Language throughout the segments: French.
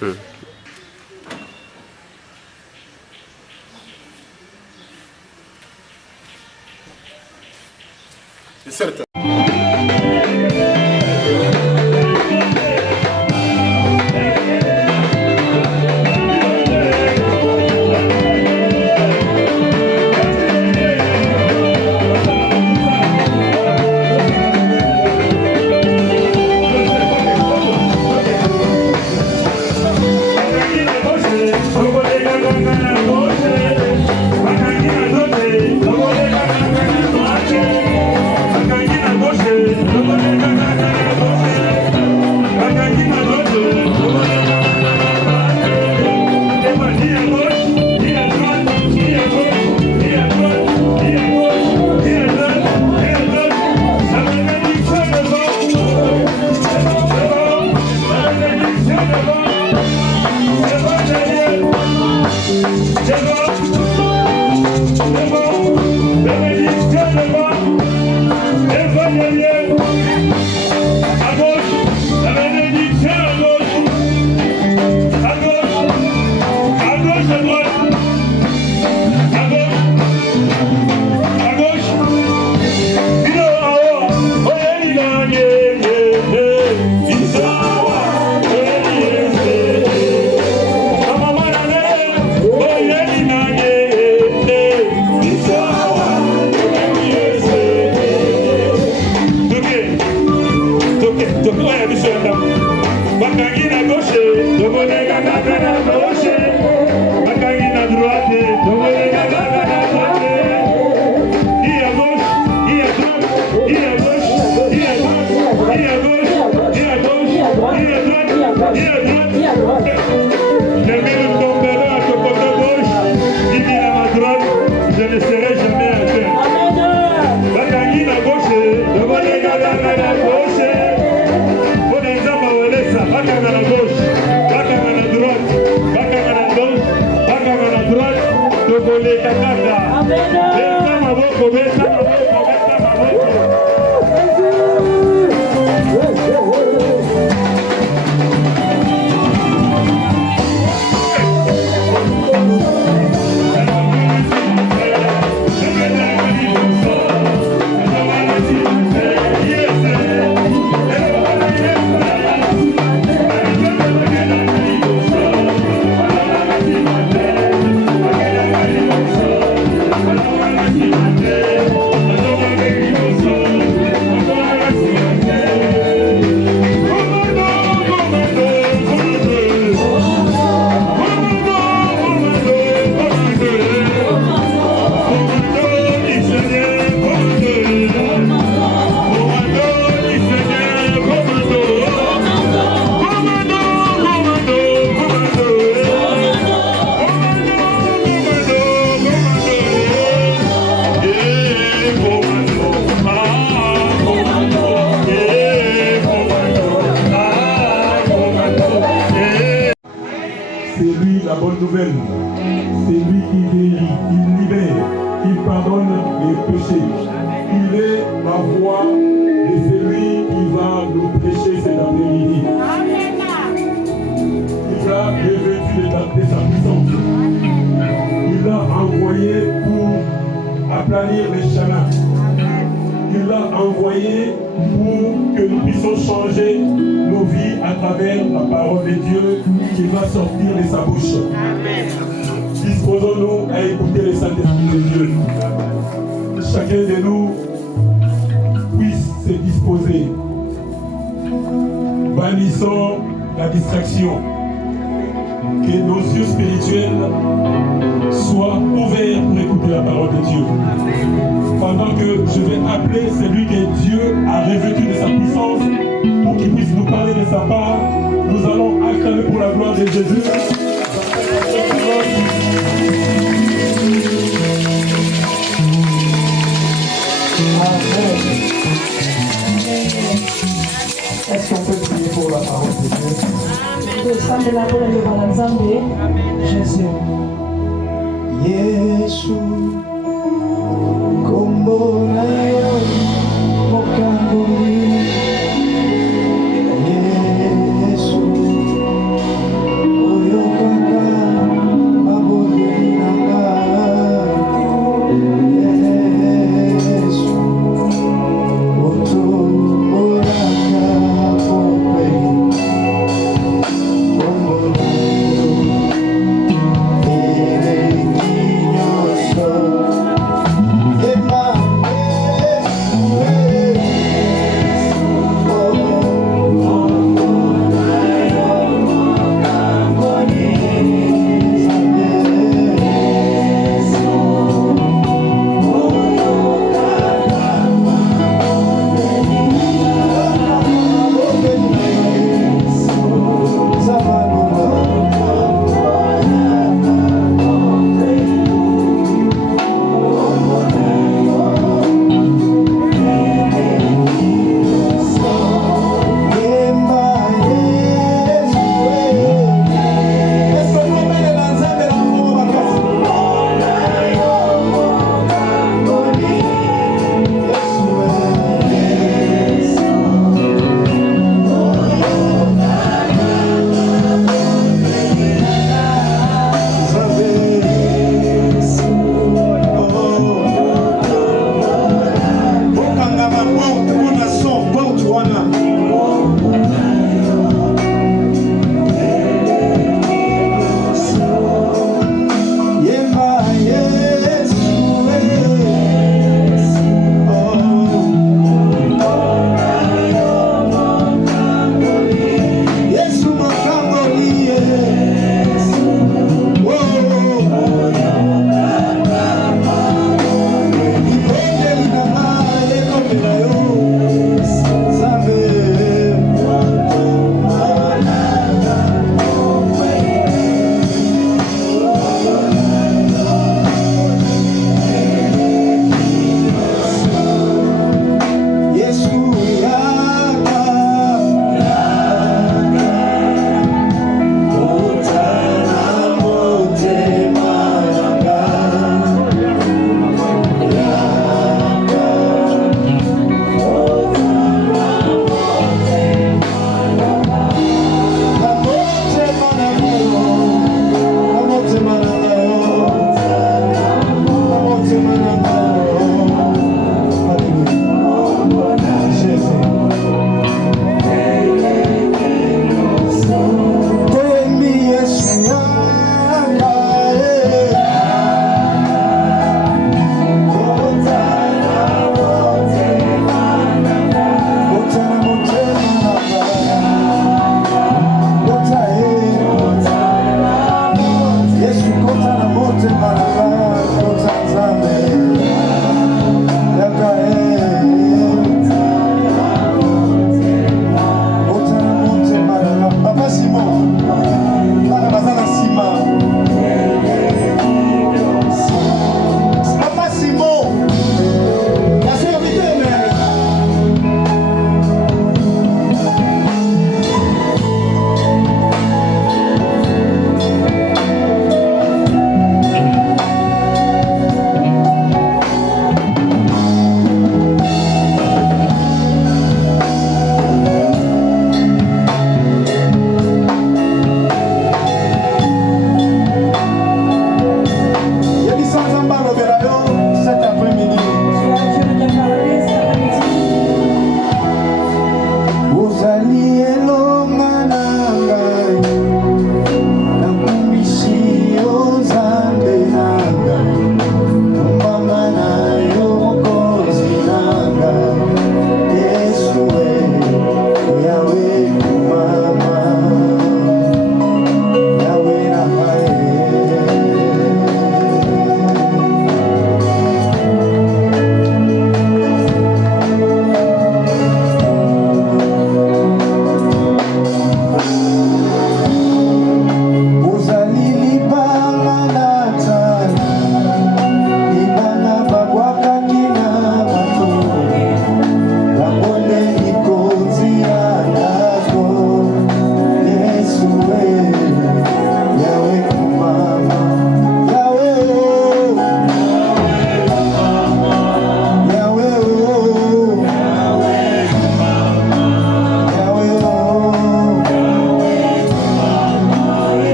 C'est certain.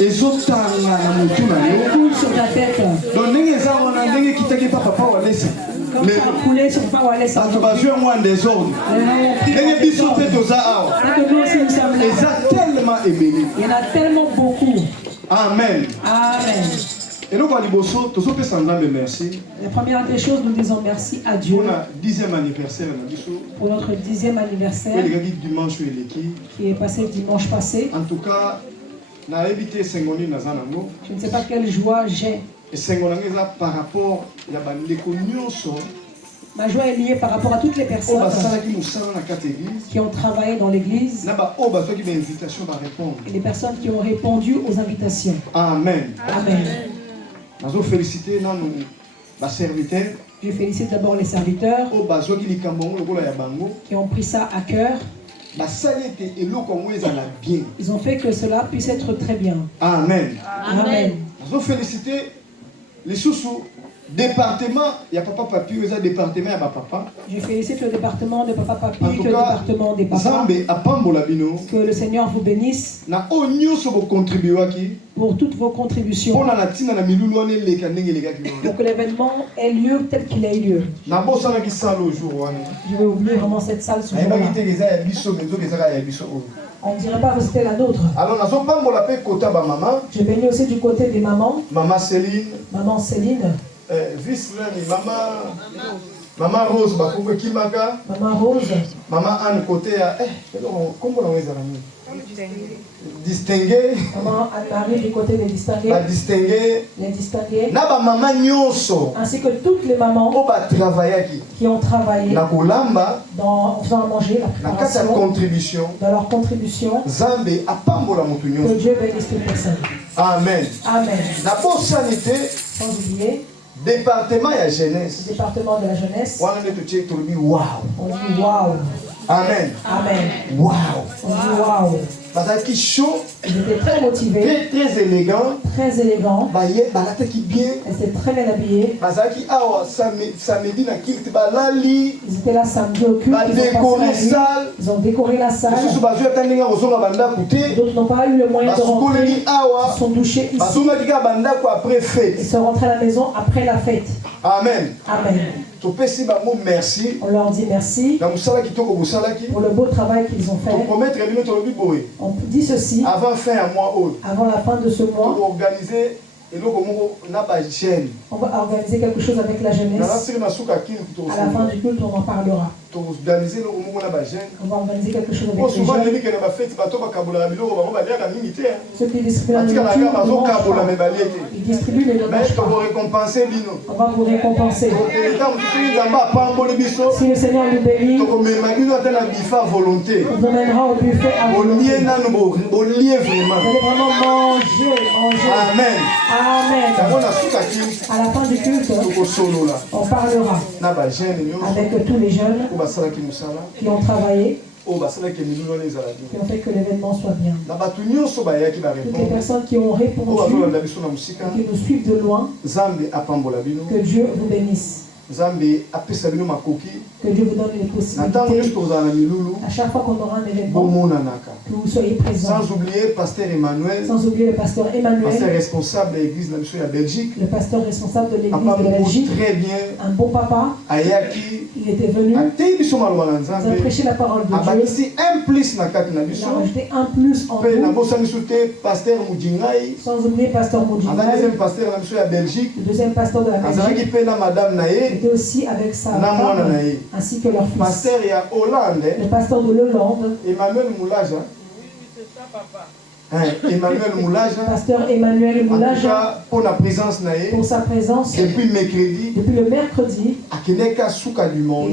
Et sur ta tête. Donc, Comme ça a coulé sur Papa Wallace. tu vas jouer moins des ordres. Il y tellement aimé. en a tellement beaucoup. Amen. Amen. Et donc, merci. La première des choses, nous disons merci à Dieu pour notre 10e anniversaire. Pour notre 10e anniversaire qui est passé dimanche passé. En tout cas, je ne sais pas quelle joie j'ai. Et par rapport à ma joie est liée par rapport à toutes les personnes qui ont travaillé dans l'église et les personnes qui ont répondu aux invitations. Amen. Amen. Je félicite Je félicite d'abord les serviteurs qui ont pris ça à cœur. Ils ont fait que cela puisse être très bien. Amen. Amen. Je félicite les sous département, il y a papa papi, il y a département, il y a papa. Je félicite le département de papa papi, que le département des papas. Que le Seigneur vous bénisse pour toutes vos contributions. Pour que l'événement ait lieu tel qu'il a eu lieu. Je vais oublier vraiment cette salle ce jour-là. On ne dirait pas que c'était la nôtre. Alors, je bénis aussi du côté des mamans. Maman Céline. Maman Céline. Maman Rose, Maman Rose. Maman Anne côté comment on les a distingué. Maman Anne-Marie du côté des distingués. Les distingués. Ainsi que toutes les mamans qui ont travaillé en faisant à manger, la préparation, dans leur contribution. Que Dieu bénisse toutes les personnes. Amen. Amen. Sans oublier département et jeunesse. Département de la jeunesse. On dit waouh. Amen. Amen. Waouh. On dit waouh. Parce qu'ils chaud. Ils étaient très motivés. Très élégants. Très élégants. Bien. Ils étaient très bien habillés. Ils étaient là samedi au culte. Ils ont décoré la salle. D'autres n'ont pas eu le moyen de rentrer. Ils sont douchés ici. Ils sont rentrés à la maison après la fête. Amen. Amen. Merci. On leur dit merci pour le beau travail qu'ils ont fait. On dit ceci avant la fin de ce mois. On va organiser quelque chose avec la jeunesse. À la fin du culte, on en parlera. On va organiser quelque chose avec les jeunes. Ceux qui distribuent la nourriture, ils distribuent les nourritures. On va vous récompenser. Si le Seigneur nous bénit, on vous emmènera au buffet à volonté. Vous allez vraiment manger. Amen. Amen. À la fin du culte, on parlera avec tous les jeunes qui ont travaillé, qui ont fait que l'événement soit bien. Toutes les personnes qui ont répondu et qui nous suivent de loin, que Dieu vous bénisse. Que Dieu vous donne les possibilités. À chaque fois qu'on aura un événement, que vous soyez présents. Sans oublier pasteur Emmanuel. Sans oublier le pasteur Emmanuel. Pasteur responsable de l'église de Belgique. Le pasteur responsable de l'église de Belgique. Très bien. Un bon papa. Il était venu. Il a prêché la parole de Dieu. Il a rajouté un plus en nous. Sans oublier pasteur Moudjingaï. Le deuxième pasteur de la Belgique. Il était aussi avec sa femme, ainsi que leur fils. Le pasteur de l'Hollande. Emmanuel Moulaja. Emmanuel Moulaja. Pasteur Emmanuel Moulaja. Pour sa présence. Depuis le mercredi. Il est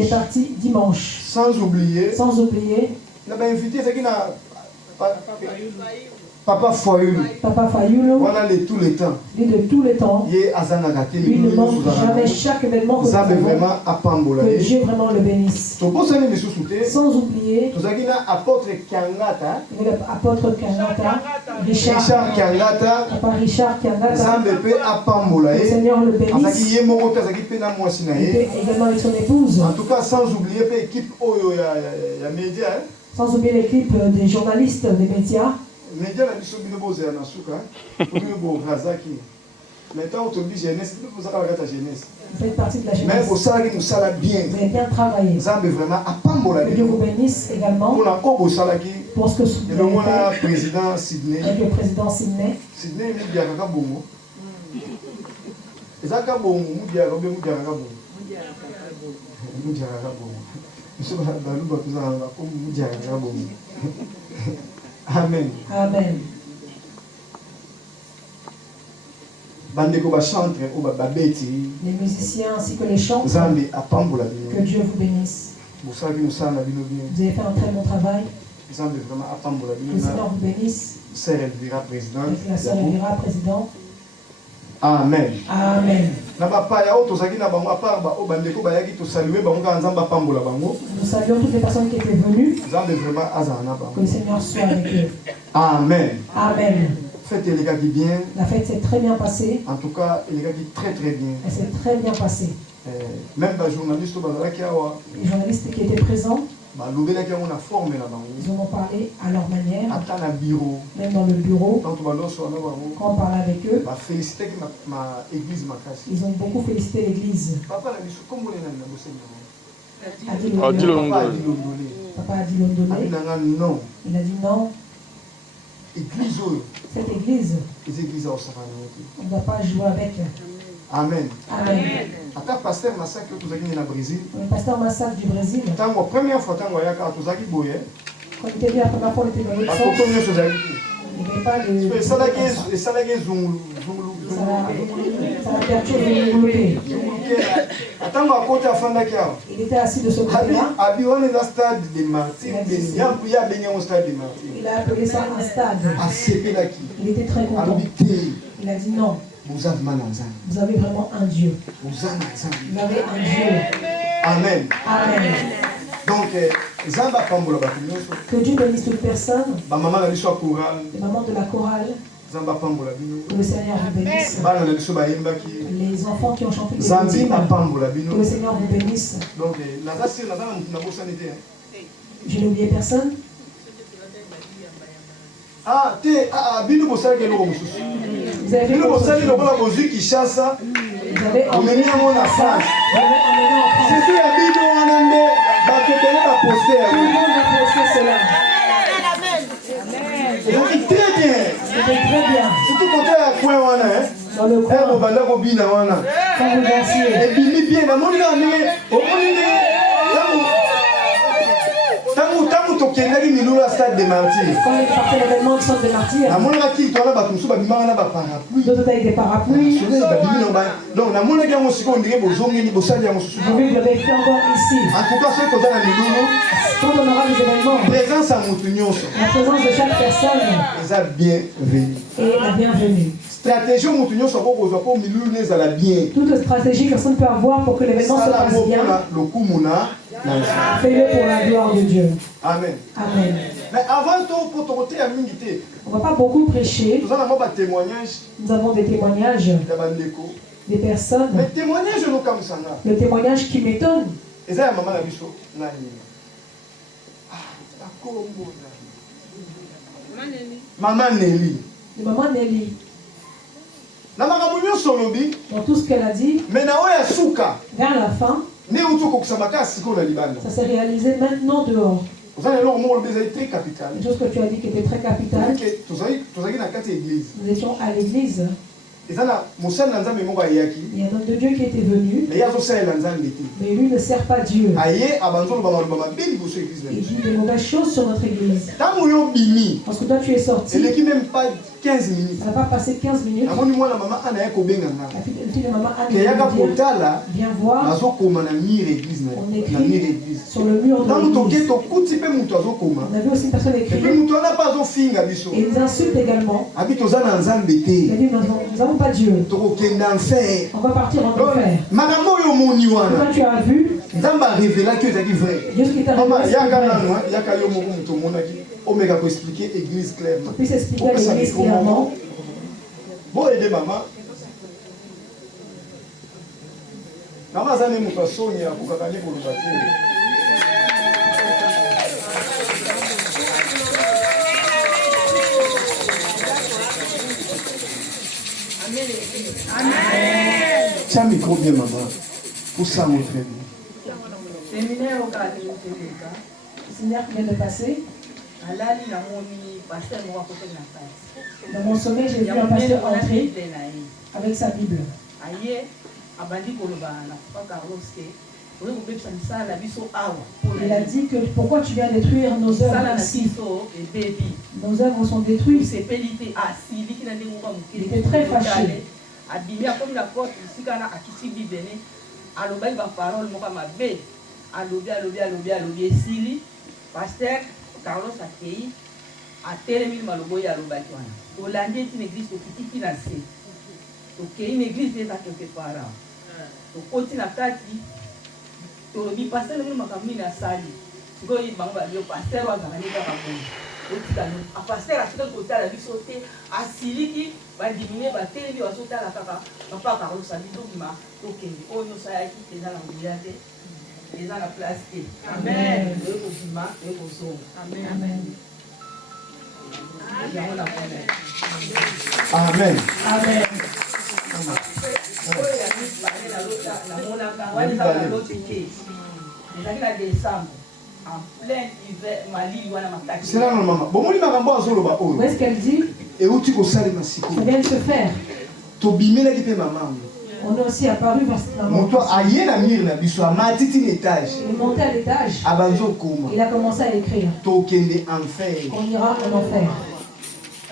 parti dimanche. Sans oublier. Il a invité Papa Fayoulou. Voilà de tous les temps. Lui de tous les temps. Lui ne manque jamais chaque événement que nous avons. Que Dieu vraiment le bénisse. Sans oublier l'apôtre Kiangata. Richard Kiangata. Papa Richard Kiangata. Le Seigneur le bénisse. Il était également avec son épouse. En tout cas, sans oublier l'équipe média. Sans oublier l'équipe des journalistes des médias. média la biso bino bozela na suka bino bokazaki maintenant autobi jeunesse bino bozaka bakata jeunesse. Vous faites partie de la Mais jeunesse. vous savez nous ça bien. Vous avez bien travaillé. Nzambe vraiment apambola Que Dieu vous bénisse également pour la kobo salaki. pour ce que vous Et le avez mona fait président Sydney. avec le président Sydney. Sydney ni biaka ka bongo. Ezaka bongo mu biaka be mu biaka ka bongo. Mu biaka ka bongo. Monsieur balu ba tuza na ko mu biaka ka bongo. Amen. Amen. Bandeko ba chantre ou ba babeti. Les musiciens ainsi que les chants. Nzambe apambola bino. Que Dieu vous bénisse. Vous avez fait un très bon travail. Le Seigneur vous bénisse. Sœur Elvira, présidente. La sœur Elvira, présidente. Amen. Amen. Nous saluons toutes les personnes qui étaient venues. Que le Seigneur soit avec eux. Amen. Amen. Bien. La fête s'est très bien passée. En tout cas, elle est très très bien. Elle s'est très bien passée. Même les journalistes qui étaient présents, ils en ont parlé à leur manière. Même dans le bureau, quand on parlait avec eux, ils ont beaucoup félicité l'église. Papa a dit Londolé. Non. Il a dit non. Cette église, on ne doit pas jouer avec. Amen. Amen. Le pasteur Massacre Brésil. Le pasteur Massacre du Brésil. La première fois, quand il était venu la première fois, il était dans l'autre sens. Il n'y avait pas de... Ça l'a perturbé. Il était assis de ce côté-là. Il a appelé ça un stade. Il était très content. Il a dit non. Vous avez vraiment un Dieu. Vous avez un Dieu. Amen. Amen. Donc, que Dieu bénisse toute personne. Les mamans de la chorale. Que le Seigneur vous bénisse. Les enfants qui ont chanté des hymnes. Que le Seigneur vous bénisse. Donc, je n'ai oublié personne. Ah, bino bosala ke loko mosusu. Bino bosala ke loko bozu Kinshasa. Omeni yango na France. C'est que ya bino wana nde bakebele baposte ya Amen. Très bien. C'était très bien. Surtout côté ya coin wana dans le coin. Eh bobanda kobina wana. Quand vous dansiez. Et bimi bien namoni na ndenge omoni ndenge Tangu tokendaki milula stade de martyrs. Quand il partait l'événement du centre des martyrs. Namonaki tola bato musu babimaka na parapluie. D'autres avec des parapluies. Donc namonaki yango sikoyo ndenge bozongeli bosali yango susu. Vous l'avez fait encore ici. En tout cas soki koza na milulu. Quand on aura des événements. Présence ya motu nyonso. La présence de chaque personne. Eza bienvenue. Et la bienvenue. Stratégie motu nyonso akokozwa po milulu ezala bien. Toute stratégie que personne peut avoir pour que l'événement se passe bien. Fais-le pour la gloire de Dieu. Amen. Amen. Mais avant tout, pour te à minité. On ne va pas beaucoup prêcher. Nous avons des témoignages. Nous avons des témoignages. Des personnes. Mais témoignages nous comme ça. Le témoignage qui m'étonne. Et ça, maman a vu ça. Maman Nelly. Maman Nelly. Dans tout ce qu'elle a dit. Mais vers la fin. Ça s'est réalisé maintenant dehors. Une chose que tu as dit qui était très capitale. Nous étions à l'église. Il y a un homme de Dieu qui était venu. Mais lui ne sert pas Dieu. Il dit des mauvaises choses sur notre église. Parce que toi tu es sorti. Même pas 15 minutes. Ça n'a pas passé 15 minutes. La fille de maman Anne vient voir. On écrit sur le mur de l'église. On a vu aussi une personne écrire. Et ils insultent également. Il a dit nous n'avons pas Dieu. On va partir en enfer. Quand tu as vu, Dieu qui t'a révélé, puisse expliquer à l'église clairement. Bon, aider maman. Maman, ça n'est pas façon, il y a beaucoup de pour le bâtir. Amen. Tiens, micro bien, maman. Pour ça, mon frère. Séminaire au cadre de Téléka. Séminaire qui vient de passer. Dans mon sommeil, j'ai vu un pasteur entrer avec sa Bible. Il a dit que pourquoi tu viens détruire nos œuvres ici? Nos œuvres sont détruites. Il était très fâché. Pasteur Carlos Akei a télémi malobo ya lobaki wana. Olandi est une église qui financée. Donc une église est à quelque part. Donc oti na kati to bi pasteur le makamini na sali. Siko yi bango ba yo pasteur wa ngani ka kaboni. Oti kanu a pasteur a siko ko tala biso te asiliki ba diminuer ba télémi wa sota la kaka. Papa Carlos a dit donc ma okende. O no sa ya ki tena na ngiyate. Les gens la place. Amen. Amen. Amen. Amen. Amen. C'est là, maman. Bon, où est-ce qu'elle dit? Et où tu peux salir ma siko? Ça vient de se faire. To bimela qui fait maman. On est aussi apparu parce que mon toi aïe na mire na biso a matiti étage. Il est monté à l'étage. Abanzo kuma. Il a commencé à écrire. Tokende enfer. On ira en enfer.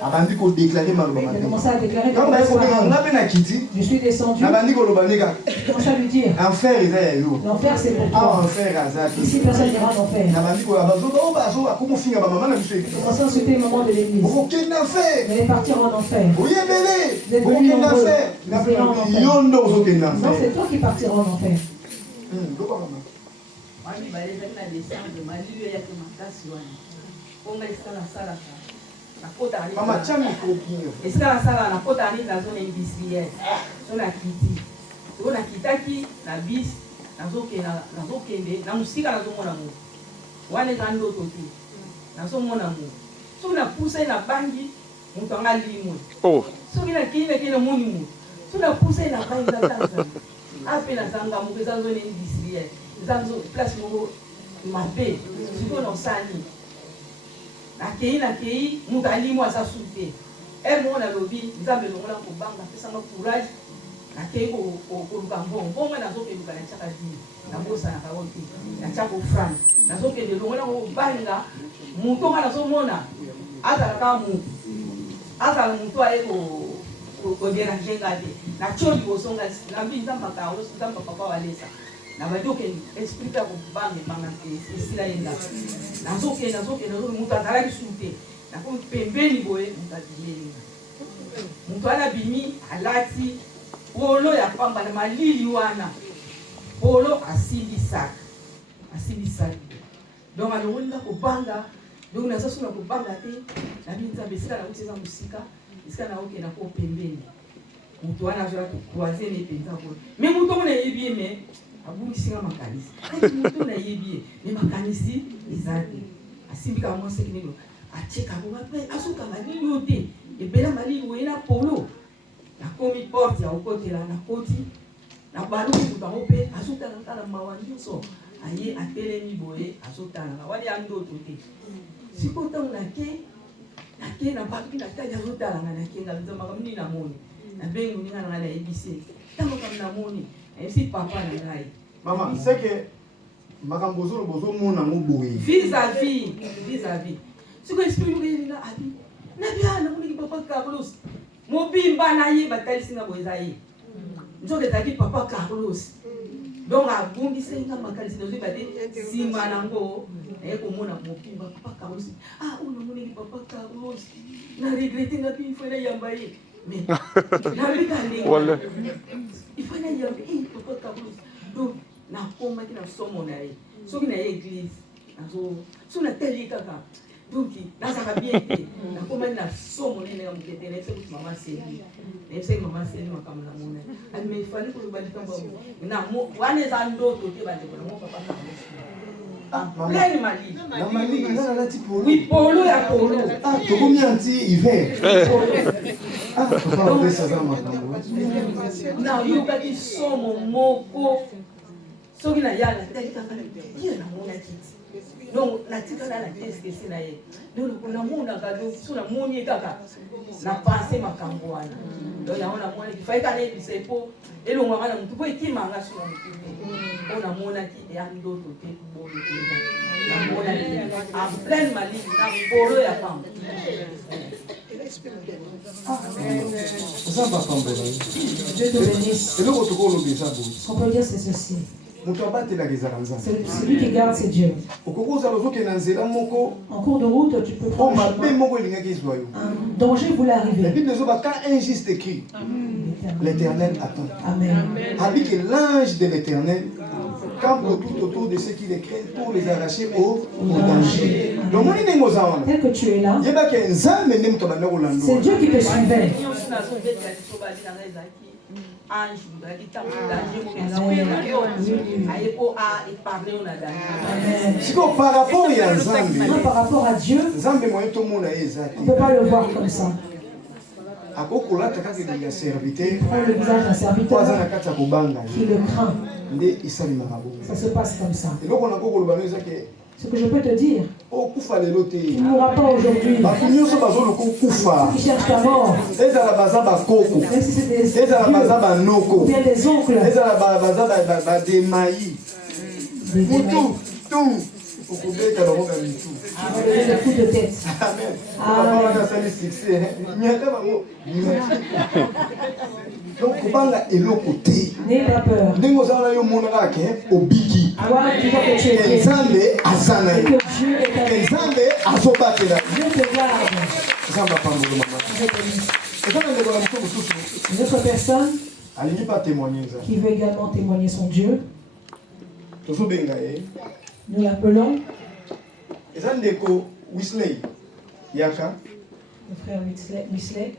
Abandi ko déclarer maloma. Il a commencé à déclarer. Quand je suis descendu. Abandi ko lobanega. Je commence à lui dire. Enfer est là. L'enfer c'est pour toi. Ah enfer azaki. Ici personne n'ira en enfer. Abandi ko abazo ko bazo comment finir ba maman na biso. Commence à insulter le maman de l'église. Vous ken enfer. Vous allez partir en enfer. Oui belé. Vous êtes venus nombreux. Non, c'est toi qui partiras en enfer. Maman, tiens mes copines. Et ça, la côte arrive dans la zone industrielle. Sur la Kiti. Sur la Kitaki, la bis, la Zokende, la Moussika, la Zomonamu. One est un autre côté. La Zomonamu. Sur la poussée, la bangi, on t'en a limon. Oh. Sur la Kine, qui est le monument. Sur la poussée, la bangi, la Tanzanie. Après la Zanga, mon zone industrielle. Zanzo, place mon mapé. C'est quoi dans Sani? Nakei mutali mo asa souté e mo na lobi nzambe longola ko banga pesa ma courage nakei ko lukambo bonga na zoke lukana chaka di na bosa na kaoti na chako franc na zoke de longola ko banga mutonga na zo mona azala ka mu azala muto aye ko déranger ngade na chodi bosonga na bi nzamba ka o nzamba papa walesa na badoke expliquer ko bange banga sila yenda nazoke mutu azalaki sute nako pembeni boye mutu abimeli mutu wana bimi alati polo ya pamba na malili wana polo asimbi saki donc alongolinga kobanga donc nazosuna kobanga te nabi nzambe esika na uti eza mosika esika na okenda ko pembeni mutu wana azwaki croise ne mpenza boye me mutu omona yebi ye me abungisinga makanisi mutu na yebi ye me makanisi eza te asimbika mwasi kinelo acheka bonga pe asuka malili ote ebela malili wena polo na komi porte ya okotela na koti na balu kutango pe asuka kala mawandiso aye atelemi boye asotana wali andoto te sikota unake na papi na taja zotala na kenga nzama kamni na moni na bengu ninga na ABC tango kamna moni esi papa na ngai maman c'est que makambo zo bozo mona ngoboye vis-à-vis siko explique ngi na abi na biana muni papa Carlos mobimba na ye batali singa boza ye njoke taki papa Carlos donc abungi senga makali sino zibate simba nango ko mona mobimba papa Carlos ono muni papa Carlos na regretter na bi fona yamba ye mais na bikande wala ifana yamba papa Carlos donc na koma kina somo na ye soki na ye église nazo so na teli kaka donc nazaka bien te na koma na somo nene ya mukete na ese mama seli na ese mama seli makama na mona alime fali ko bali tamba na mo wane za ndoto te bande ko mo papa plein mali na mali na la ti polo oui polo ya polo to combien anti hiver papa pesa za makambo na yokaki somo moko soki na ya natali kaka ye namonaki donc natikala na teskesi na ye donc namonaka donc so namoni kaka na pense makambo wana donc yango namoni kifai kana yebisa po elongwanga na mutu po ekimanga so na mutu te o namonaki eya ndoto te bono te namonaki en pleine maline na mbolo ya pamba. Dieu te bénisse. On peut dire c'est ceci. C'est celui qui garde ses dieux. En cours de route, tu peux prendre un danger voulait arriver. Quand injuste écrit, l'Éternel attend. Amen. Habite l'ange de l'Éternel campe tout autour de ceux qui les craignent pour les arracher au danger. Tel que tu es là, c'est Dieu qui te suivait. Par rapport à Dieu, on ne peut pas le voir comme ça. Il prend le visage d'un serviteur qui le craint. Ça se passe comme ça. Ce que je peux te dire, tu ne mourras pas aujourd'hui. Ceux qui cherchent ta mort, même si c'est des vieux, ou bien des oncles, des le coup de tête. N'aie pas peur. Toi, tu vois que tu es et que Dieu est avec toi. Dieu te garde. Une autre personne qui veut également témoigner son Dieu, nous l'appelons le frère Wesley.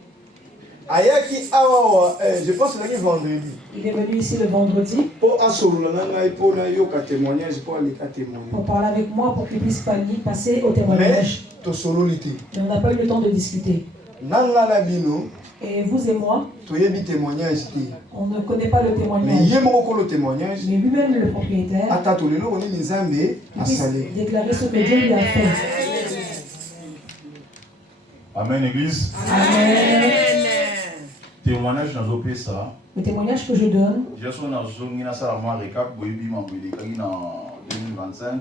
Je pense que c'est vendredi. Il est venu ici le vendredi pour parler avec moi pour qu'il puisse passer au témoignage. Mais on n'a pas eu le temps de discuter. Et vous et moi, on ne connaît pas le témoignage. Mais lui-même, le propriétaire, il puisse déclarer ce que Dieu lui a fait. Amen, Église. Amen. Témoignage dans le ça. Le témoignage que je donne. Je suis dans un récap, en 2025,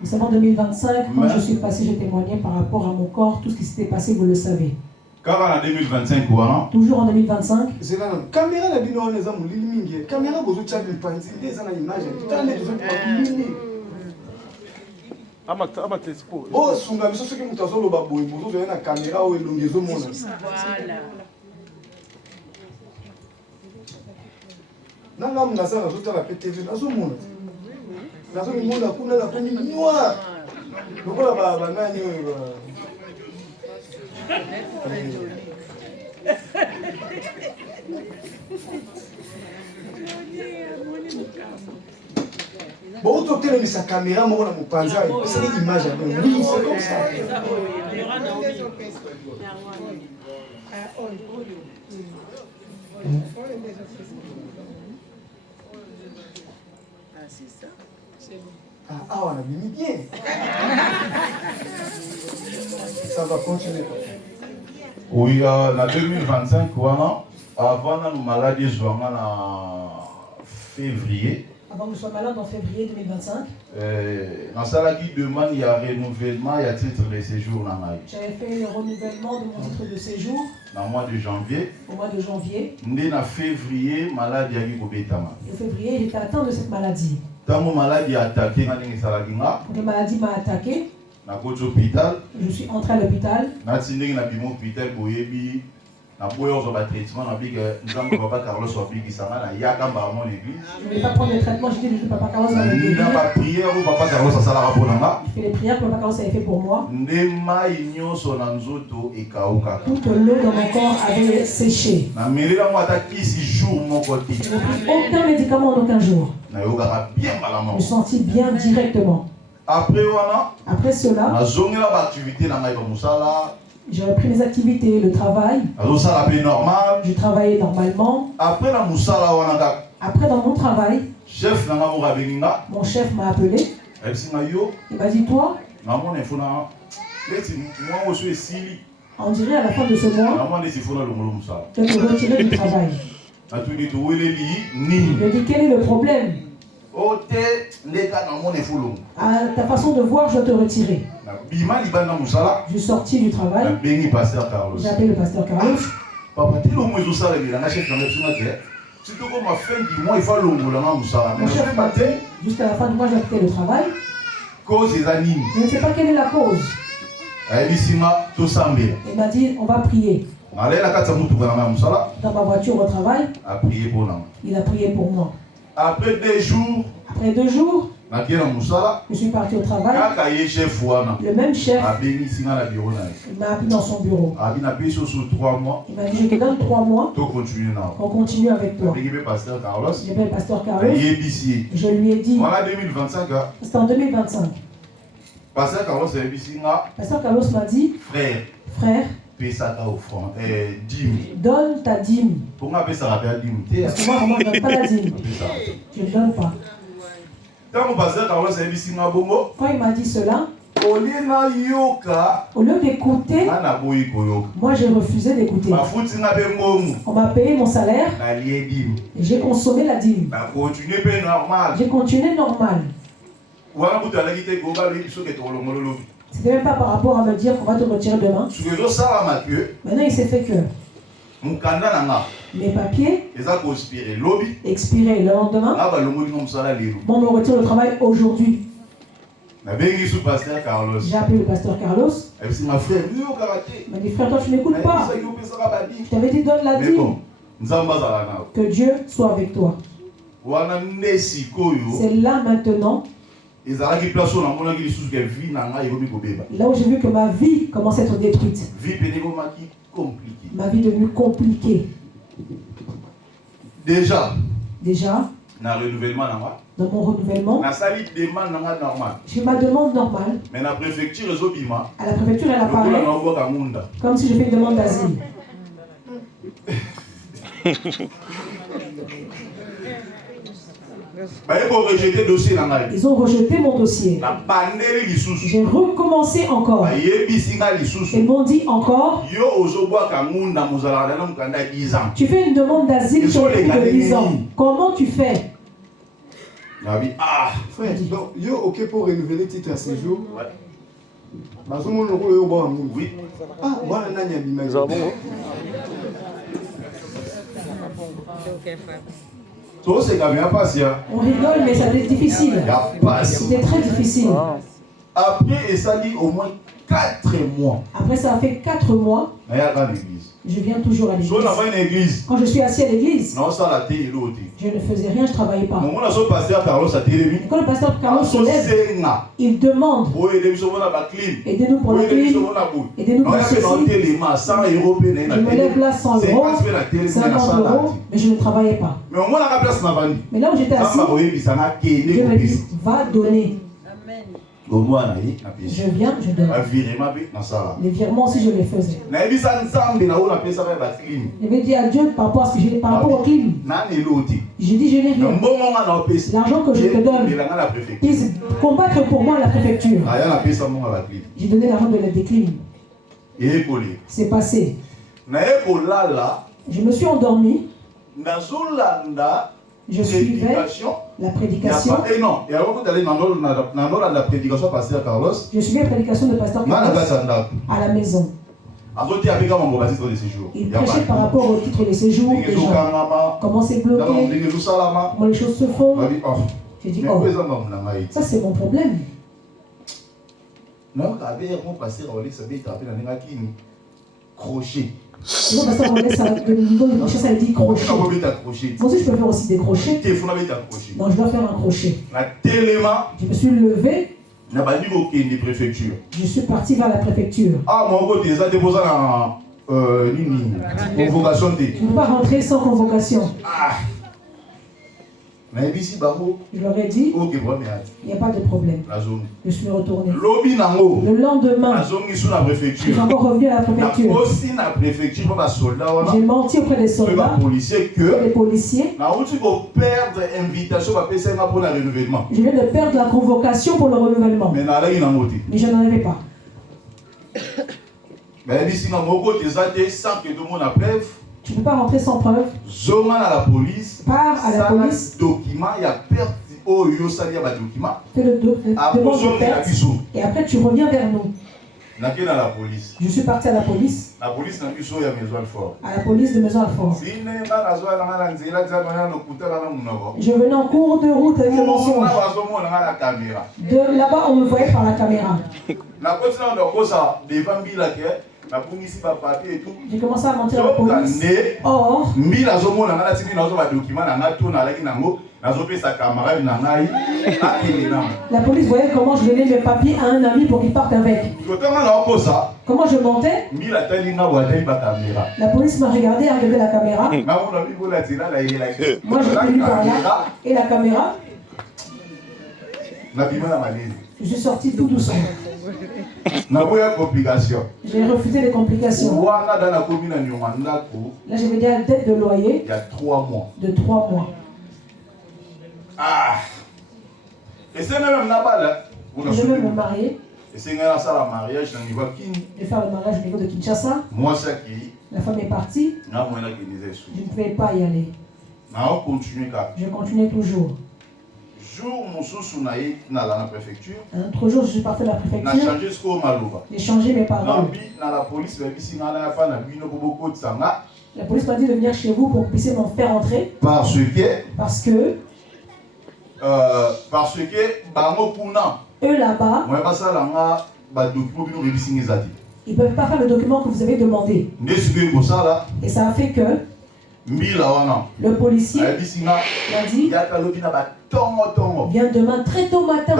vous savez, en 2025, quand je suis passé, j'ai témoigné par rapport à mon corps, tout ce qui s'était passé, vous le savez. En 2025, toujours en 2025, oh, sunga biso soki mutu azoloba boye bozozoya na caméra oyo elongi ezomona. Nanga munasa nazotala pe TV nazomona. Nazomona kuna na komi noir. Lokola banani oyo bon, tu as mis sa caméra, moi, on a c'est une image. Oui, c'est comme ça. Ah, on a mis bien. Ça va continuer. Oui, en 2025, avant nous maladie, je en février. Avant que je sois malade en février 2025, dans ça qui demande, il y a renouvellement, il y a titre de séjour. J'avais fait le renouvellement de mon titre de séjour dans le mois de janvier. Au mois de janvier. En février, maladie a eu en février, j'étais atteint de cette maladie. Quand mon maladie a attaqué, la maladie m'a attaqué. Je suis entré à l'hôpital. Je ne vais pas prendre le traitement, je dis que Papa Carlos a fait. Il fait les prières que Papa Carlos avait fait pour moi. Toute l'eau dans mon corps avait séché. Je n'ai pris aucun médicament en aucun jour. Je me sentis bien directement. Après cela, j'ai repris mes activités, le travail. Je travaillais normalement. Après, dans mon travail, mon chef m'a appelé. Il m'a dit, toi, on dirait à la fin de ce mois, tu vas te retirer du travail. Je dis, quel est le problème? À ta façon de voir, je dois te retirer. Je suis sorti du travail. J'ai appelé le pasteur Carlos. Mon chef m'a dit, jusqu'à la fin du mois, j'ai quitté le travail. Je ne sais pas quelle est la cause. Il m'a dit, on va prier. Dans ma voiture au travail, il a prié pour moi. Après 2 jours, je suis parti au travail. Le même chef m'a appelé dans son bureau. Il m'a dit, je te donne 3 mois. On continue avec toi. J'ai appelé le pasteur Carlos. Je lui ai dit, c'était en 2025. Pasteur Carlos m'a dit, frère, donne ta dîme. Parce que moi, je ne donne pas la dîme. Je ne donne pas. Quand il m'a dit cela, au lieu d'écouter, moi j'ai refusé d'écouter. On m'a payé mon salaire et j'ai consommé la dîme. J'ai continué normal. C'était même pas par rapport à me dire qu'on va te retirer demain. Maintenant il s'est fait que mes papiers expirés le lendemain. Bon, on me retire le travail aujourd'hui. J'ai appelé le pasteur Carlos. Il m'a dit, frère, toi tu n'écoutes pas. Je t'avais dit, donne la dîme. Que Dieu soit avec toi. C'est là maintenant. Là où j'ai vu que ma vie commence à être détruite. Ma vie est devenue compliquée. Déjà, dans mon renouvellement, j'ai ma demande normale. À la préfecture, elle apparaît comme si je fais une demande d'asile. Ils ont rejeté mon dossier. J'ai recommencé encore. Ils m'ont dit encore, tu fais une demande d'asile sur plus de 10 ans. Comment tu fais? Frère, donc, yo ok pour renouveler le titre à séjour. Oui. Ah, voilà, on rigole, mais ça était difficile. C'était très difficile. Après, ça dit au moins 4 mois. Après, ça a fait 4 mois. Je viens toujours à l'église. Quand je suis assis à l'église, je ne faisais rien, je ne travaillais pas. Quand le pasteur Carlos se lève, il demande, aidez-nous pour la clim, aidez-nous pour ceci. Je me lève là 100 €, 50 €, mais je ne travaillais pas. Mais là où j'étais assis, Dieu me dit, va donner. Je viens, je donne. Les virements aussi, je les faisais. Je vais dire à Dieu par rapport à ce que j'ai, par rapport au clim. J'ai dit, je n'ai rien. L'argent que je te donne, ils combattre pour moi à la préfecture. J'ai donné l'argent de la déclim. C'est passé. Je me suis endormi. Je suivais la prédication. Je suivais la prédication de pasteur Carlos à la maison. Il prêchait par rapport au titre de séjour, comment c'est bloqué, comment les choses se font. J'ai dit, oh, ça c'est mon problème. Crochet. Non, parce qu'on laisse le niveau de crochet, ça dit crochet. Moi aussi, je peux faire aussi des crochets. Non, je dois faire un crochet. Je me suis levé. Je suis parti vers la préfecture. Je ne peux pas rentrer sans convocation. Je leur ai dit, il n'y a pas de problème. Je suis retourné. Le lendemain, je suis encore revenu à la préfecture. J'ai menti auprès des soldats et des policiers. Je viens de perdre la convocation pour le renouvellement. Mais je n'en avais pas. Tu ne peux pas rentrer sans preuve. Pars à la police. Fais le demande de perte. Et après tu reviens vers nous. Je suis parti à la police. À la police de Maison Alfort. Je venais en cours de route avec le mensonge. De là-bas, on me voyait par la caméra. J'ai commencé à mentir à la police. Or, la police voyait comment je donnais mes papiers à un ami pour qu'il parte avec. Comment je mentais? La police m'a regardé, a regardé la caméra. Moi j'ai tenu par là. Et la caméra, je suis sorti tout doucement. J'ai refusé les complications. Là, j'avais déjà une dette de loyer. Il y a 3 mois. De 3 mois. Ah! Et c'est même là-bas. Je vais me marier. Et c'est là ça le mariage au niveau de faire le mariage au niveau de Kinshasa. Moi ça qui. La femme est partie. Je ne pouvais pas y aller. Je continuais toujours. Un autre jour, je suis parti de la préfecture. J'ai changé mes paroles. La police m'a dit de venir chez vous pour que vous puissiez m'en faire entrer. Parce que eux là-bas, ils ne peuvent pas faire le document que vous avez demandé. Et ça a fait que le policier m'a dit, viens demain très tôt matin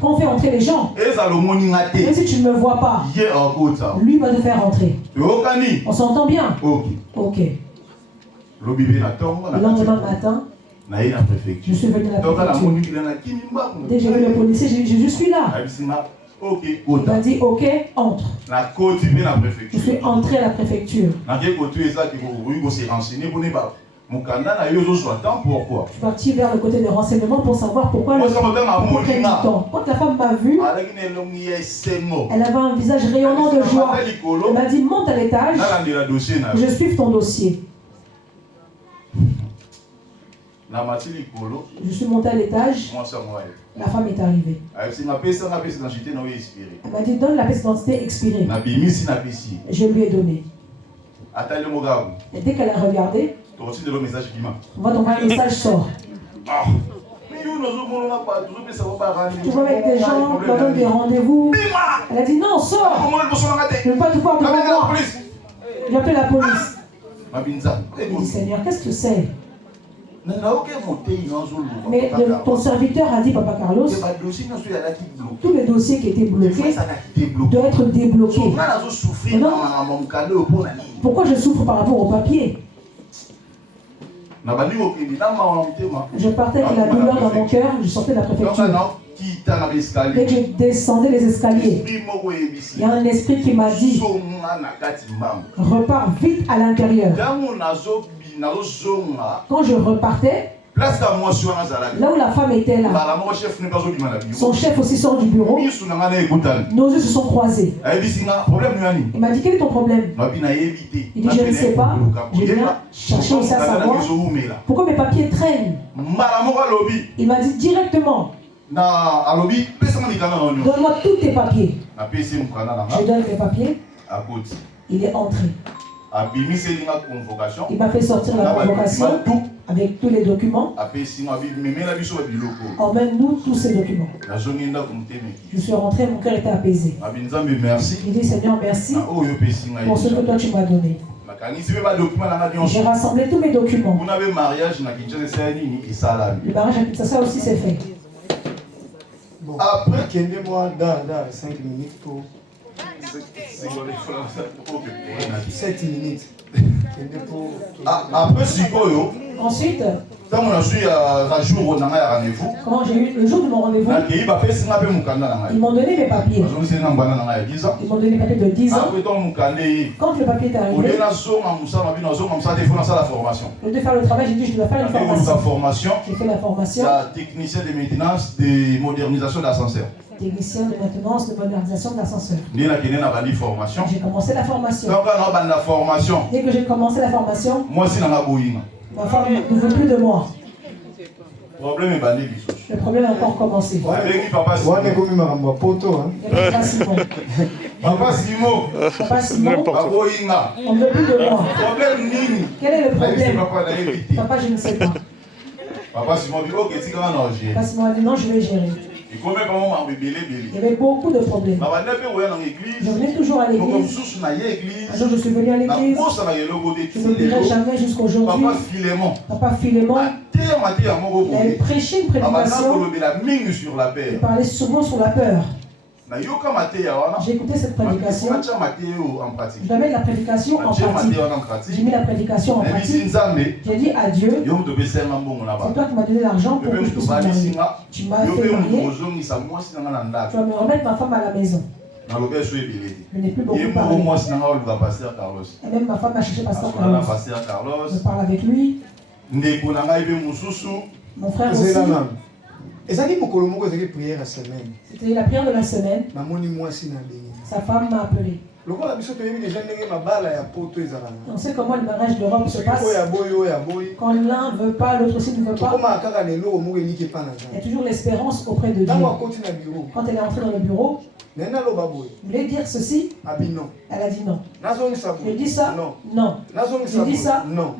quand on fait entrer les gens. Même si tu ne me vois pas, lui va te faire entrer. On s'entend bien? Ok. Le lendemain matin, je suis venu à la préfecture. Dès que j'ai vu le policier, j'ai dit, je suis là. Il m'a dit, ok, entre. Je suis entré à la préfecture. Je suis parti vers le côté de renseignement pour savoir pourquoi le temps. Quand la femme m'a vu, elle avait un visage rayonnant de joie. Elle m'a dit, monte à l'étage, je suive ton dossier. Je suis monté à l'étage. La femme est arrivée. Elle m'a dit, donne la pièce d'identité expirée. Je lui ai donné. Et dès qu'elle a regardé, on va t'envoyer un message, sort. Tu vois avec des gens qui donnent des rendez-vous. Elle a dit, non, sors. Je ne veux pas te voir devant moi. J'ai appelé la police. Elle dit, Seigneur, qu'est-ce que c'est? Mais ton serviteur a dit, Papa Carlos, tous les dossiers qui étaient bloqués doivent être débloqués. Pourquoi je souffre par rapport au papier? Je partais avec la douleur dans mon cœur, je sortais de la préfecture. Dès que je descendais les escaliers, il y a un esprit qui m'a dit, repars vite à l'intérieur. Quand je repartais, là où la femme était là, son chef aussi sort du bureau. Nos yeux se sont croisés. Il m'a dit, quel est ton problème? Il dit, je ne sais pas. Je viens chercher aussi à savoir pourquoi mes papiers traînent. Il m'a dit directement, donne-moi tous tes papiers. Je donne mes papiers. Il est entré. Il m'a fait sortir la convocation avec tous les documents. Emmène-nous tous ces documents. Je suis rentré, mon cœur était apaisé. Il dit, Seigneur, merci pour ce que toi tu m'as donné. J'ai rassemblé tous mes documents. Le mariage à Kinshasa aussi s'est fait. Après, moi dans 5 minutes pour 7 minutes. Après, ensuite, Quand j'ai eu le jour de mon rendez-vous, ils m'ont donné mes papiers. Ils m'ont donné les papiers de 10 ans. Quand le papier est arrivé, au lieu de faire le travail, j'ai dit je dois faire une formation. J'ai fait la formation. Technicien de maintenance de modernisation d'ascenseur. Technicien de maintenance de modernisation d'ascenseur. J'ai commencé la formation. Dès que j'ai commencé la formation, ma femme ne veut plus de moi. Le problème a encore commencé. Papa Simon. Papa Simon. On ne veut plus de moi. Quel est le problème? Papa, je ne sais pas. Papa Simon a dit non, je vais gérer. Il y avait beaucoup de problèmes. Je venais toujours à l'église. Un jour, je suis venu à l'église. Je ne dirai jamais jusqu'aujourd'hui. Papa Philémon, il avait prêché une prédication. Il parlait souvent sur la peur. J'ai écouté cette prédication. Je dois mettre la prédication en pratique. J'ai mis la prédication en pratique. J'ai dit à Dieu, c'est toi qui m'as donné l'argent pour que je puisse me marier. Tu m'as fait marier. Tu vas me remettre ma femme à la maison. Je n'ai plus beaucoup parlé. Et même ma femme a cherché Pasteur Carlos. Je parle avec lui. Mon frère aussi. C'était la prière de la semaine. Sa femme m'a appelé. On sait comment le mariage d'Europe se passe. Quand l'un ne veut pas, l'autre aussi ne veut pas. Il y a toujours l'espérance auprès de Dieu. Quand elle est entrée dans le bureau, elle voulait dire ceci. Elle a dit non. Je dis ça. Non. Je dis ça. Non.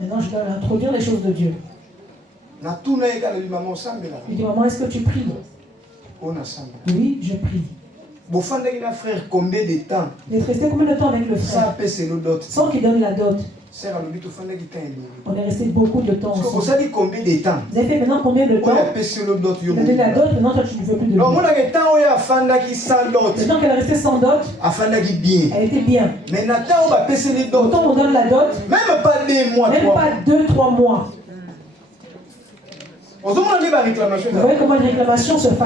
Maintenant, je dois introduire les choses de Dieu. Je dis, maman, est-ce que tu pries? Oui, je prie. Il est resté combien de temps avec le frère sans qu'il donne la dot? On est resté beaucoup de temps ensemble. Vous avez fait maintenant combien de temps? Il a donné la dot, maintenant toi tu ne veux plus de dot. Le temps qu'elle est restée sans dot, elle était bien. Autant on donne la dot, même pas 2-3 mois. Vous voyez comment une réclamation se fait.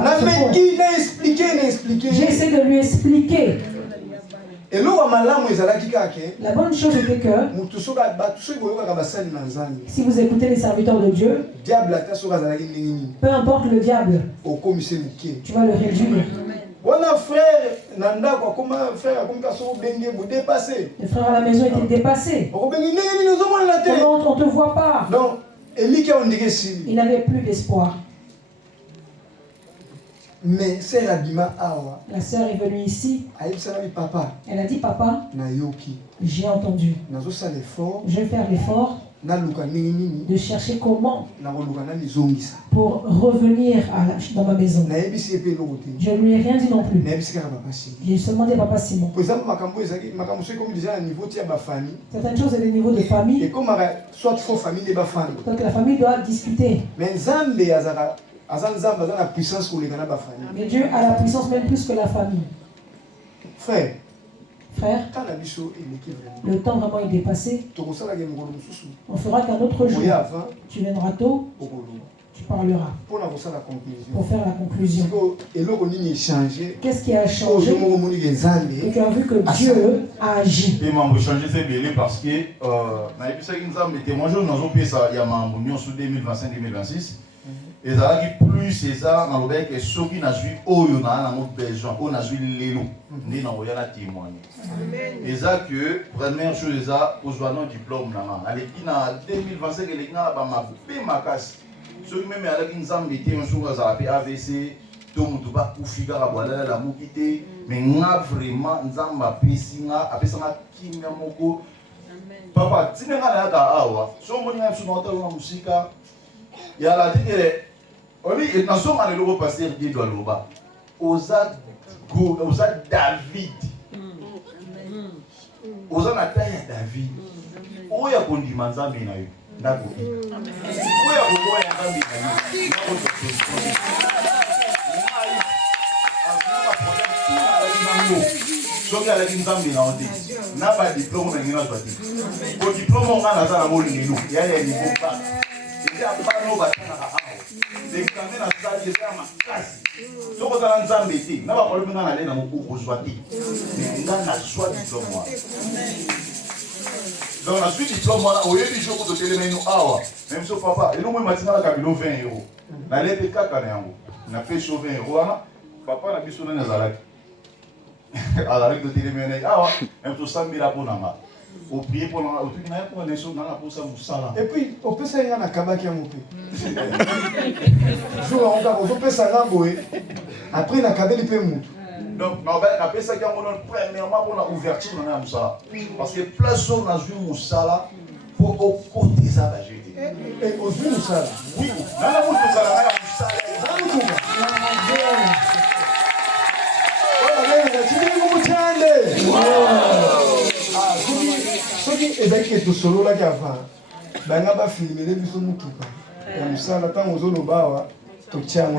J'ai essayé de lui expliquer. La bonne chose était que si vous écoutez les serviteurs de Dieu, peu importe le diable, tu vas le réduire. Les frères à la maison étaient dépassés. Comment on ne te voit pas? Il n'avait plus d'espoir. Mais la sœur est venue ici. Elle a dit, papa, j'ai entendu. Je vais faire l'effort de chercher comment pour revenir dans ma maison. Je ne lui ai rien dit non plus. J'ai seulement dit Papa Simon. Certaines choses sont des niveaux de famille. Donc la famille doit discuter. Mais Dieu a la puissance même plus que la famille. Frère, le temps vraiment est dépassé. On fera qu'un autre jour, tu viendras tôt, tu parleras pour faire la conclusion. Qu'est-ce qui a changé? Et tu as vu que Dieu a agi. Parce que il y a 2025-2026. Et ça qui plus c'est ça dans le bec et ceux qui n'a vu oh il y a un besoin on a vu l'élo ni dans il y a la témoigner et ça que première chose ça aux journaux diplôme là allez qui na 2025 les gars ba ma pe makas ceux qui même avec une zam d'été un jour ça a AVC tout monde ba kufika ka bola la mukité mais nga vraiment nzamba pesinga apesanga kimya moko papa tinenga la ka awa so moni nga sur notre musique il y a la dire oui, et dans son année le pasteur Dieu doit l'oba. Osa David. Osa Nataya David. Oya kondimanza mena yo. Ndako. Oya koboya ngambi na yo. Ndako to. Soki ala kinzambi na onde. n'a pas de diplôme, mais il n'a pas de diplôme. Au diplôme, on a la salle à Molino. Il y a des niveaux pas. Il y a pas de bâtiment à l'examen à la salle, il y a ma classe. Donc, on a un zambété. N'a pas de problème d'aller dans mon cours aujourd'hui. Mais on a la joie du diplôme. Donc, la suite du diplôme, au lieu du jour de téléméno, même si papa, et nous, moi, maintenant, la cabine 20 €. La lettre est 4 ans. On a fait chaud 20 €. Papa, on a mis sur les alaks. À la règle de téléméno, même tout ça, il a pour l'ama. Au pied pour l'ama, au pied, il a pour les choses, il a pour ça, moussala. Et puis, on peut s'en aller à Kabaki à mon pays. Jour, on peut s'en aller. Après, la Kabaki, il peut monter. Donc, on appelle ça premièrement pour l'ouverture dans la moussala. Parce que place où on a joué moussala, pour au côté ça va jeter. Et au joué moussala. Oui, dans la moussala, dans la moussala. soki ezalaki etosololaki avant banga bafilmele biso mutuka ya mosala ntango ozoloba awa totia yango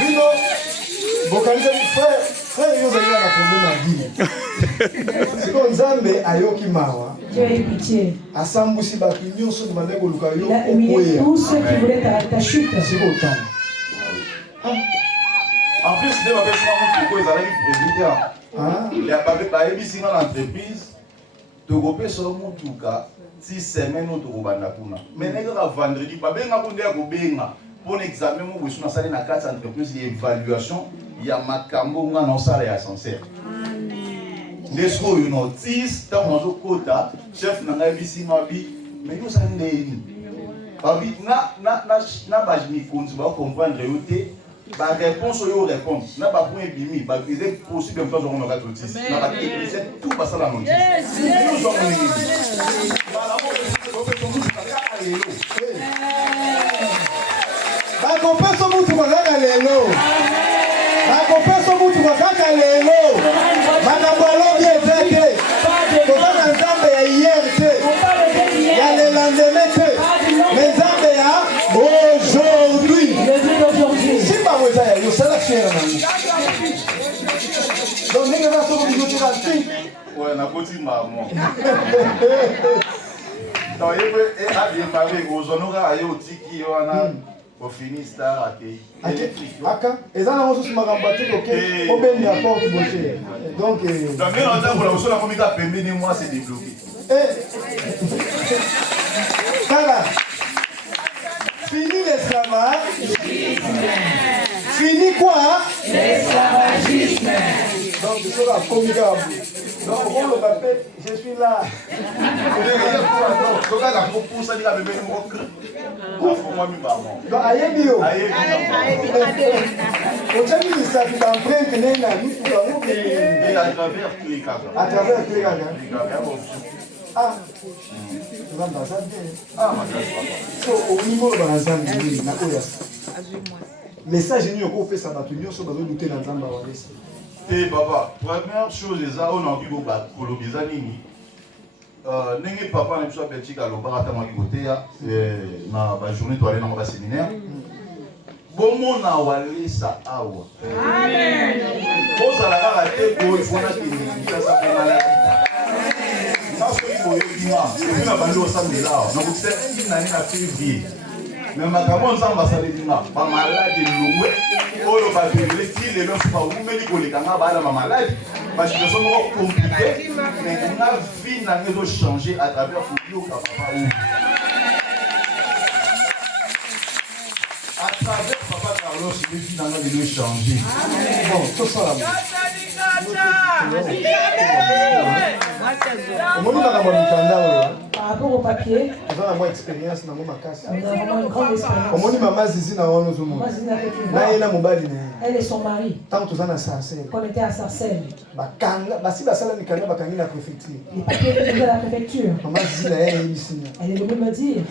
bino bokanisaki frère yo ozalika na problème ya dini siko nzambe ayoki mawa asambusi bato nyonso demande koluka yo okoya siko otana en plus nde bapesaka motuko ezalaki président bayebisinga na entreprise tokopesa motuka 6 semaines oyo tokobanda kuna mais ndenge kaka vendredi babengako nde ya kobenga mpona examen moko esu nasali na kati ya entreprise ya évaluation ya makambo nga na osala ya ascenseur nde sikoyo no 6 ntango nazokota chef na ngai bisinga babi mais yo osali ndeni babi na bamikonzi bakomprendre yo te baréponse oyo répondre na bapoint ebimi baise possible mpe azongo na kati otis na batechnicien tout basala notis bakopesa mutuka kaka lelo bakopesa mutuka kaka lelo makambo alobi eza te toza na nzambe ya hier te ya le lendemain te mais nzambe ya aujourd'hui simbango eza ya yo sala fiere nango donc ndenge nasoko bizotira ti nakoti mamo toyebe abiemare ozonoka aye otiki wana ofinista akei aka eza nango susu makambo ate koke obeni ya porte bote donc ndenge natambola mosola komika pembeni moi c'est débloqué kaka fini l'esclavage fini quoi l'esclavagisme donc je serai comika donc on le rappelle je suis là donc la proposition dit la bébé donc ayebi yo otali misapi d'empreinte ndenge na mituka à travers tous les cas à travers tous les cas ah nzambe aza bien so olingi oloba na nzambe nini na oyo message nini okopesa bato nyonso bazodute na nzambe awalesa te papa première chose eza oyo nakoki kolobiza nini ndenge papa na biso ya belgique alobaka ntango koteya na bajournée toale nango baséminaire bomona walesa awa ozala kaka te boye mpona kendekikasa mpona nasoki boyebinga epi na bandi osambela awa nakokisa nani na février mais makambo nzambe asalelinga bamaladi elongwe oyo babebele ti lelo nso bawumeli kolekanga bala bamaladi basituation moko compliqué mais nga vie nanga ezochange à travers koyoka papa oyo à travers papa Carlos vie nanga ezochange bon tosala omoni makambo ya mikanda oyo par rapport au papier, oza na mwa expérience nango makasi nous avons vraiment une grande expérience. omoni mama zizi na wana ozomona Moi, Zina fait une na voix. ye na mobali na ye Elle et son mari, ntango toza na sarcelle quand on était à Sarcelles, bakanga basi basala mikanda bakangi na préfecture les papiers étaient à la préfecture. mama zizi na ye ayebisi nga Elle est venue me dire,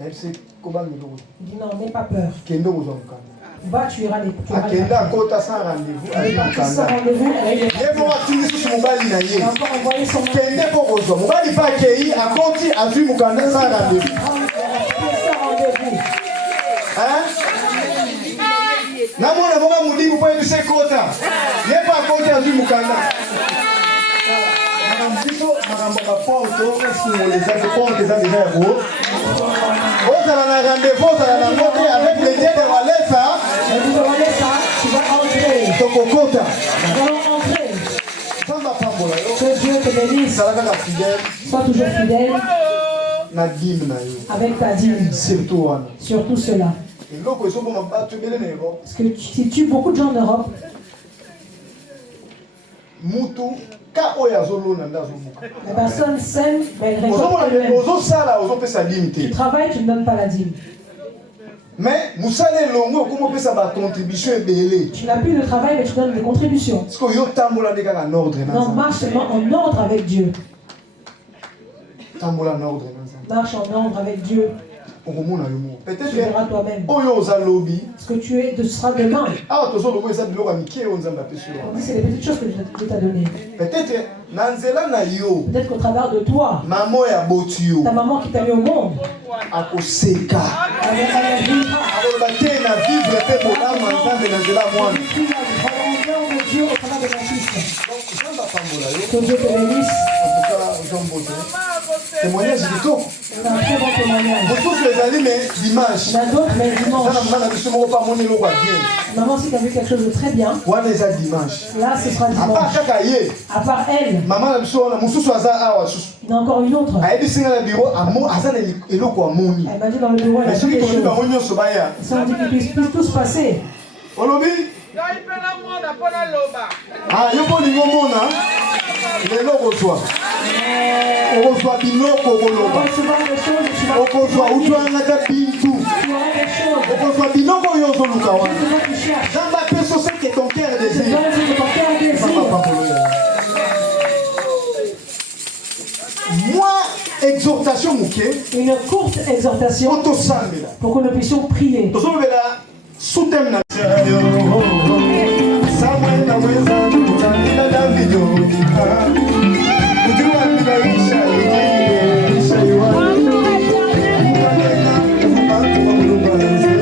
ayebisi kobanga il dit non, n'aie pas peur. kende kozwa mokanda Va, tu iras les akende akota sans rendez-vous Elle est partie sans rendez-vous. Elle est ye moko atindi susu mobali na ye encore envoyé son mari. kende mpo kozwa mobali mpe akei akoti azwi mokanda sans rendez-vous Sans rendez-vous. namona bonga mulimu po ebise kota yepa kota azwi mukanda makambo baporto esingolezaki porte eza deja ya bo ozala na rendez-vous ozala na ngote avec le dieu de walesa tokokota nzambe apambola yo zala kaka fidèle sois toujours fidèle na dîme na yo avec ta dîme, surtout wana surtout cela. eloko ezoboma bato ebele na Europe Parce que si tu beaucoup de gens en Europe, mutu ka oyo azolona nde azobuka la personne sème, mais elle récolte elle-même. ozosala ozopesa dîme te Tu travailles, tu ne donnes pas la dîme. mais mosala elongo okoma opesa bacontribution ebele Tu n'as plus de travail, mais tu donnes des contributions. parce que yo tambola nde kaka na ordre na Donc nzambe marche seulement en ordre avec Dieu. tambola na ordre na nzambe Marche en ordre avec Dieu. okomona yo moko Tu peut-être verras toi-même. oyo oza lobi Ce que tu es, ce sera demain. awa tozoloba eza biloko ya mike oyo nzambe apesi yo On dit c'est les petites choses que Dieu t'a données. peut-être na nzela na yo Peut-être qu'au travers de toi, mama oyo aboti yo ta maman qui t'a mis au monde, akoseka elle vivra. akoloba te na vivre mpe bolama nzambe na nzela mwana Tu vas l'honneur de Dieu au travers de ton fils. donc nzambe apambola yo Que Dieu te bénisse. en tout cas jean bote témoignage kitoko C'est un très bon témoignage. mosusu ezali mais dimanche Il y en a d'autres, mais dimanche. eza na mwana na biso moko mpe amoni eloko ya bien Maman, si tu as vu quelque chose de très bien, wana eza dimanche là, ce sera apart dimanche. kaka ye À part elle, mama na biso wana mosusu aza awa susu il y en a encore une autre. ayebisi nga na biro aza na eloko amoni Elle m'a dit dans le bureau, elle a mais dit soki quelque tolobi chose. bango nyonso baya Si on dit qu'ils puissent tous passer, olobi yo mpo olingi omona lelo okozwa okozwa biloko okoloba recevoir des choses, tu vas okozwa utwangata bintu tu auras des choses. okozwa biloko oyo ozoluka wana C'est ce que tu cherches. nzambe apeso ce que ton cœur C'est désire dans ce que ton cœur désire. moi exhortation moke Une courte exhortation po tosambela pour que nous puissions prier. tozolobela suteme na samuel na mwenzangu kutandila davido kujuwandila isha isha iwani ukanena kubantu wakulubanze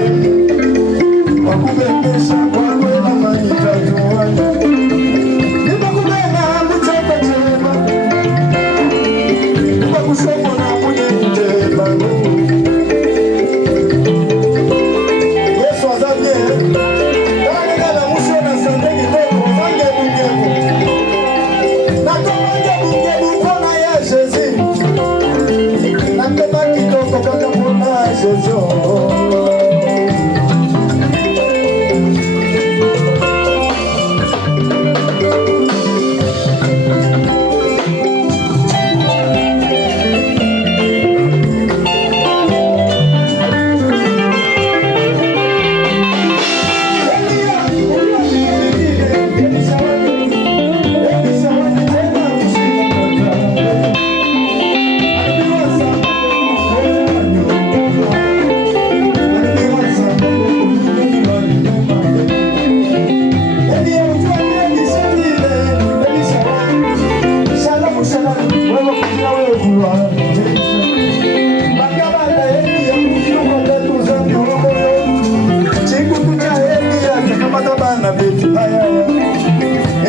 wakubembesha kwakwela manitatuwani nibakubena muteka chema nibakusomona munitebano yesu aza bien kanekala muso na sande kitoko zange bungebu nakomange bungebu mpona ya jésus nakoma kitoko kaka mpona jésus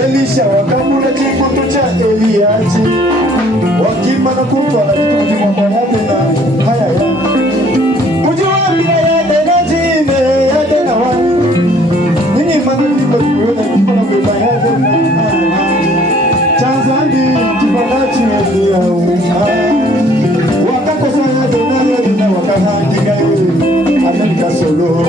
elisha wakambula chikutu cha eliachi wakimana kutwala vitu vimwakwayatena hayaya kujuwambila yatenazime yatena wani nini manatikotuona kukola kweba yatena chanzambi tipakachieliau wakakosa yatena yatena wakahandigayo amerika solo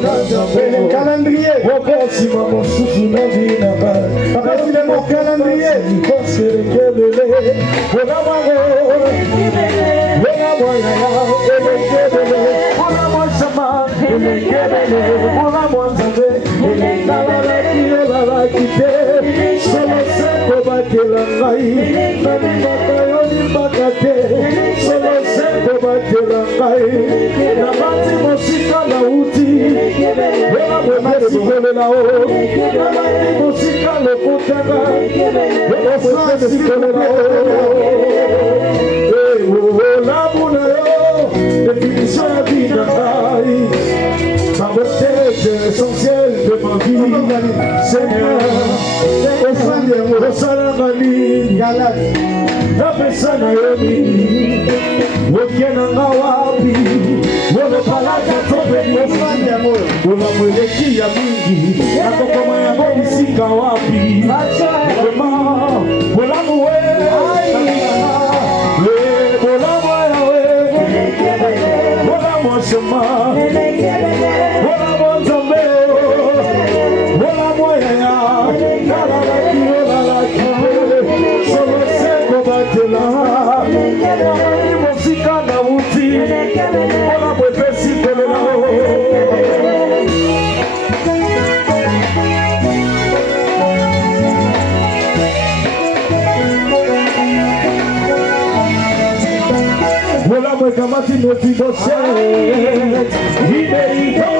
Le calendrier. Le calendrier. Essentiel de ma vie, Seigneur, la personne a eu Wokiana wapi Wole palaka tobe Wofanya moyo Wala mweleki ya mingi Ako kama ya ngoni sika wapi Wema Wala mwe Wala mwe Wala mwe shema Wala mwe zambe Wala mwe ya Wala laki Wala laki Solo seko batela Musika na uti Wala mwepesi kolela Wala mwekamati mwetigoshe Ibeito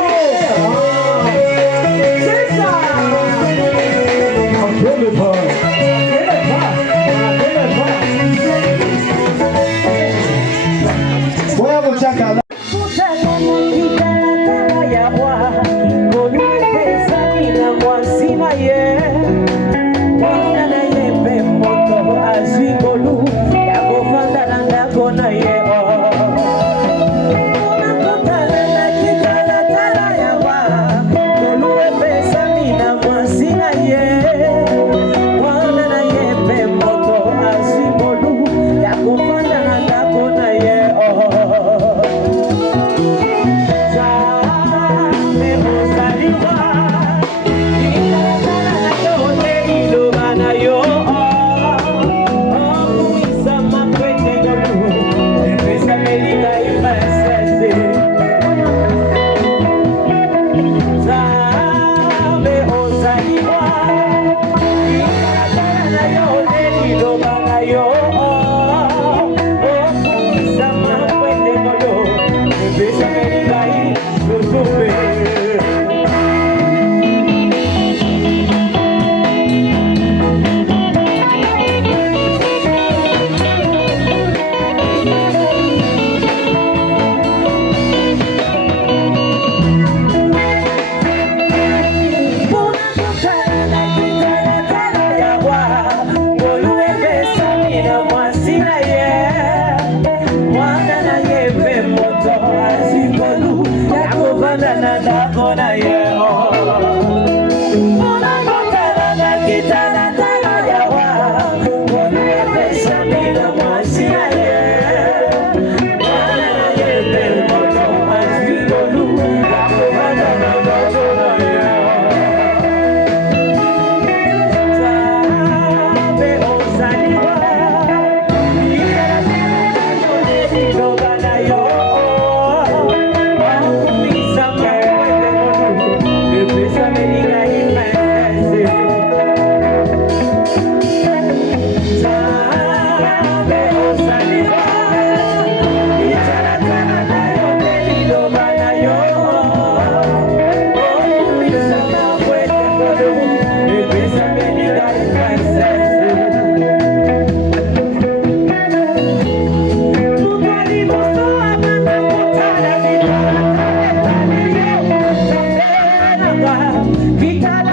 Vital